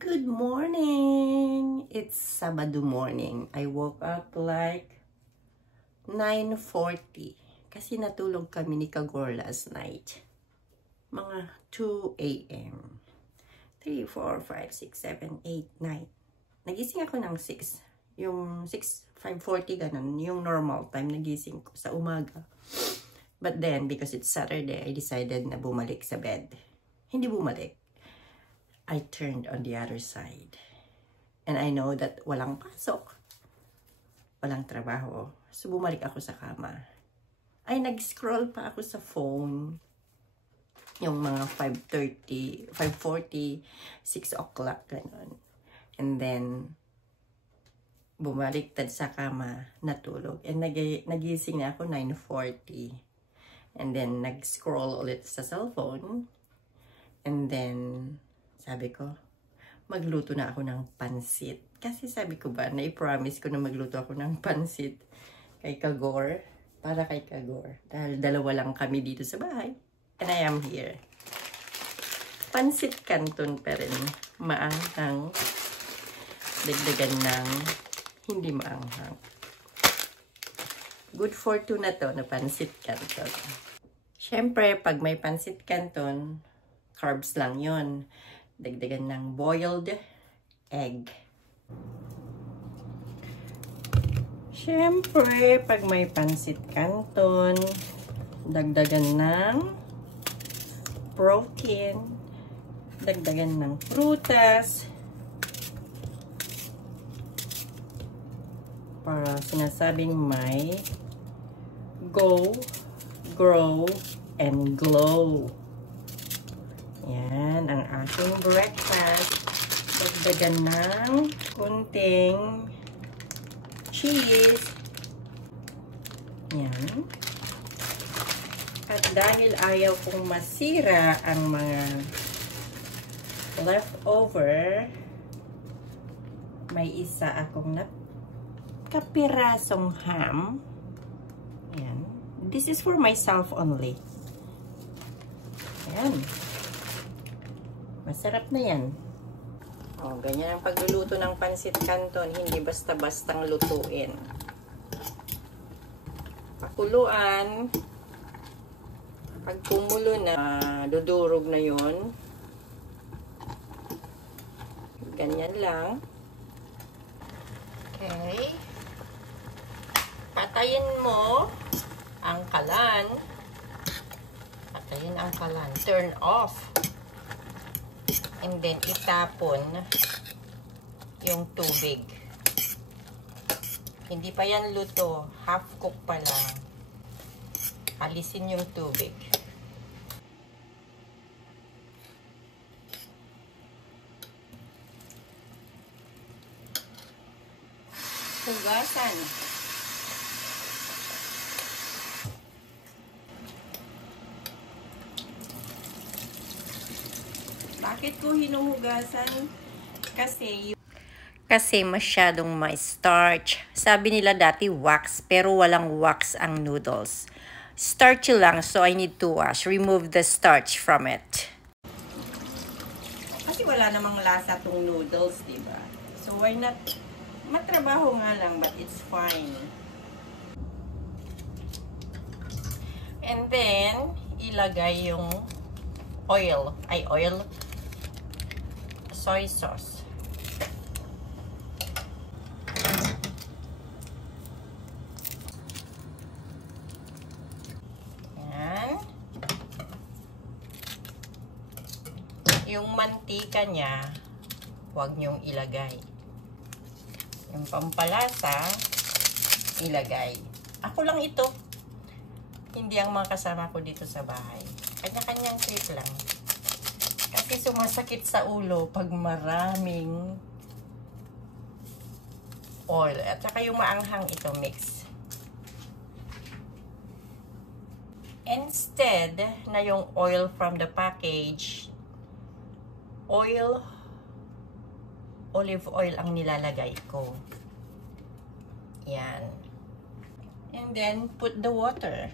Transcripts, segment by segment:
Good morning! It's Sabado morning. I woke up like 9:40 kasi natulog kami ni Kagor last night. Mga 2 a.m. 3, 4, 5, 6, 7, 8, 9. Nagising ako ng 6. Yung 6, 5:40 ganun. Yung normal time nagising ko sa umaga. But then, because it's Saturday, I decided na bumalik sa bed. Hindi bumalik. I turned on the other side. And I know that walang pasok. Walang trabaho. So, bumalik ako sa kama. Ay, nag-scroll pa ako sa phone. Yung mga 5:30, 5:40, 6 o'clock, ganun. And then, bumaliktad sa kama, natulog. And nagising na ako 9:40. And then, nag-scroll ulit sa cellphone. And then, sabi ko, magluto na ako ng pansit. Kasi sabi ko ba, na-promise ko na magluto ako ng pansit kay Kagor. Para kay Kagor. Dahil dalawa lang kami dito sa bahay. And I am here. Pansit Canton pa rin. Maanghang. Dagdagan ng hindi maanghang. Good for two na to na Pansit Canton. Siyempre, pag may Pansit Canton, carbs lang yon. Dagdagan ng boiled egg. Siyempre, pag may Pansit Canton, dagdagan ng protein, dagdagan ng prutas, para sinasabing may go, grow, and glow. Yan, ang aking breakfast. Dagdagan ng kunting cheese. Yan. At dahil ayaw kong masira ang mga leftover, may isa akong kapirasong ham. Yan. This is for myself only. Yan. Masarap na yan. O, ganyan ang pagluluto ng Pansit Canton. Hindi basta-bastang lutuin. Pakuluan. Pag kumulo na, dudurog na yun. Ganyan lang. Okay. Patayin mo ang kalan. Patayin ang kalan. Turn off. And then, itapon yung tubig. Hindi pa yan luto. Half cook pa lang. Alisin yung tubig. Hugasan. Bakit ko hinuhugasan? Kasi masyadong may starch. Sabi nila dati wax, pero walang wax ang noodles. Starchy lang, so I need to wash. Remove the starch from it. Kasi wala namang lasa tong noodles, diba? So why not? Matrabaho nga lang, but it's fine. And then, ilagay yung oil. Soy sauce. Yan. Yung mantika niya, huwag niyong ilagay. Yung pampalasa, ilagay. Ako lang ito. Hindi ang mga kasama ko dito sa bahay. Kanya-kanyang trip lang. Kasi sumasakit sa ulo pag maraming oil. At saka yung maanghang ito mix. Instead na yung oil from the package, olive oil ang nilalagay ko. Yan. And then, put the water.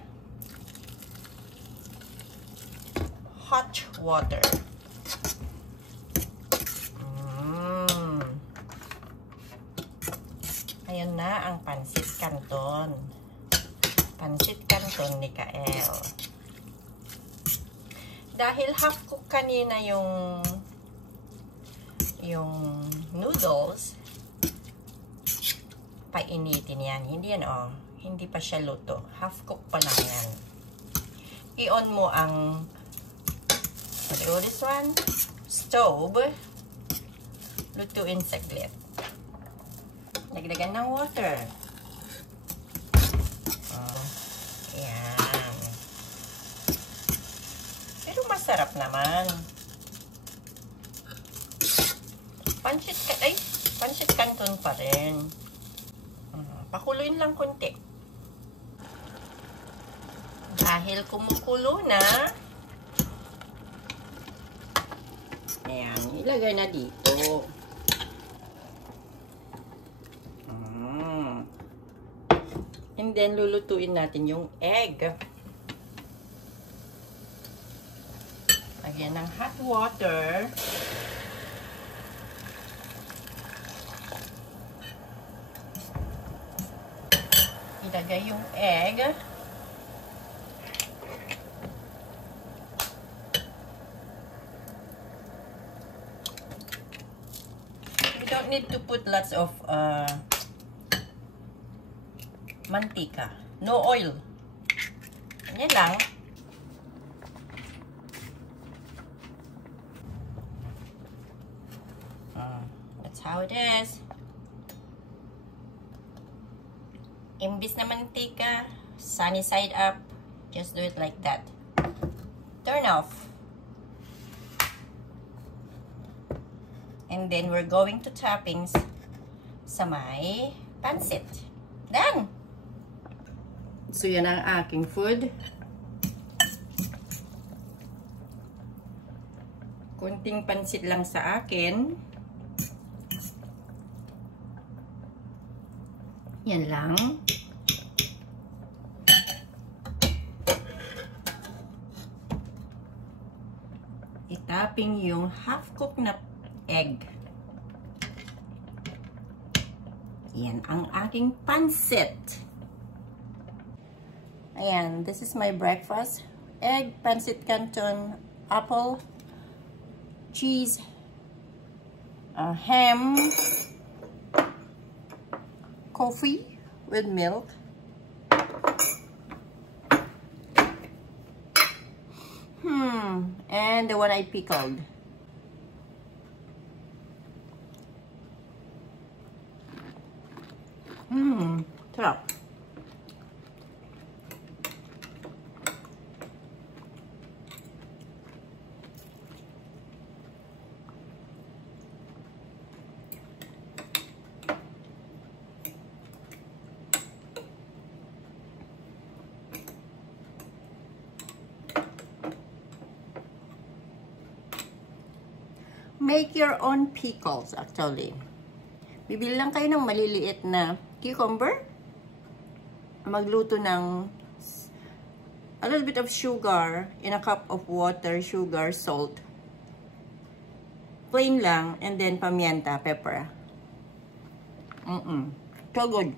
Hot water. na ang pansit canton. Pansit canton ni Kael. Dahil half cook kanina yung noodles, painitin yan. Hindi yan, oh. Hindi pa siya luto. Half cook pa lang yan. I-on mo ang what do you call this one? Stove. Lutuin saglit. Lagdagan ng water. Ayan. Pero masarap naman. Pansit canton pa rin. Pakuluin lang konti. Dahil kumukulo na, ayan, ilagay na dito. And then, lulutuin natin yung egg. Lagyan ng hot water. Ilagay yung egg. We don't need to put lots of mantika. No oil. Ganyan lang. That's how it is. Imbis na mantika, sunny side up, just do it like that. Turn off. And then we're going to toppings sa may pansit. Done! So yan ang aking food. Kunting pansit lang sa akin. Yan lang. Itaping yung half-cooked na egg. Yan ang aking pansit. Ayan, this is my breakfast. Egg, pansit canton, apple, cheese, ham, coffee with milk, and the one I pickled. Sarap. Make your own pickles, actually. Bibili lang kayo ng maliliit na cucumber. Magluto ng a little bit of sugar in a cup of water, sugar, salt. Plain lang, and then pimienta, pepper. So good.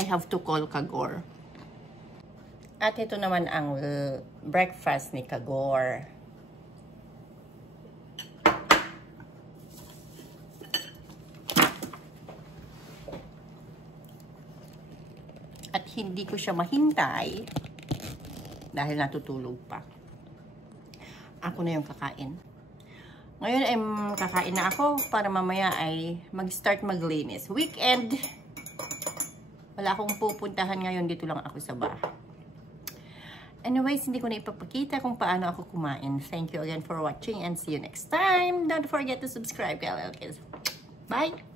I have to call Kagor. At ito naman ang breakfast ni Kagor. At hindi ko siya mahintay dahil natutulog pa. Ako na yung kakain. Ngayon ay kakain na ako para mamaya ay mag-start maglinis. Weekend! Wala akong pupuntahan ngayon. Dito lang ako sa bahay. Anyways, hindi ko na ipapakita kung paano ako kumain. Thank you again for watching and see you next time. Don't forget to subscribe, LLKs. Bye!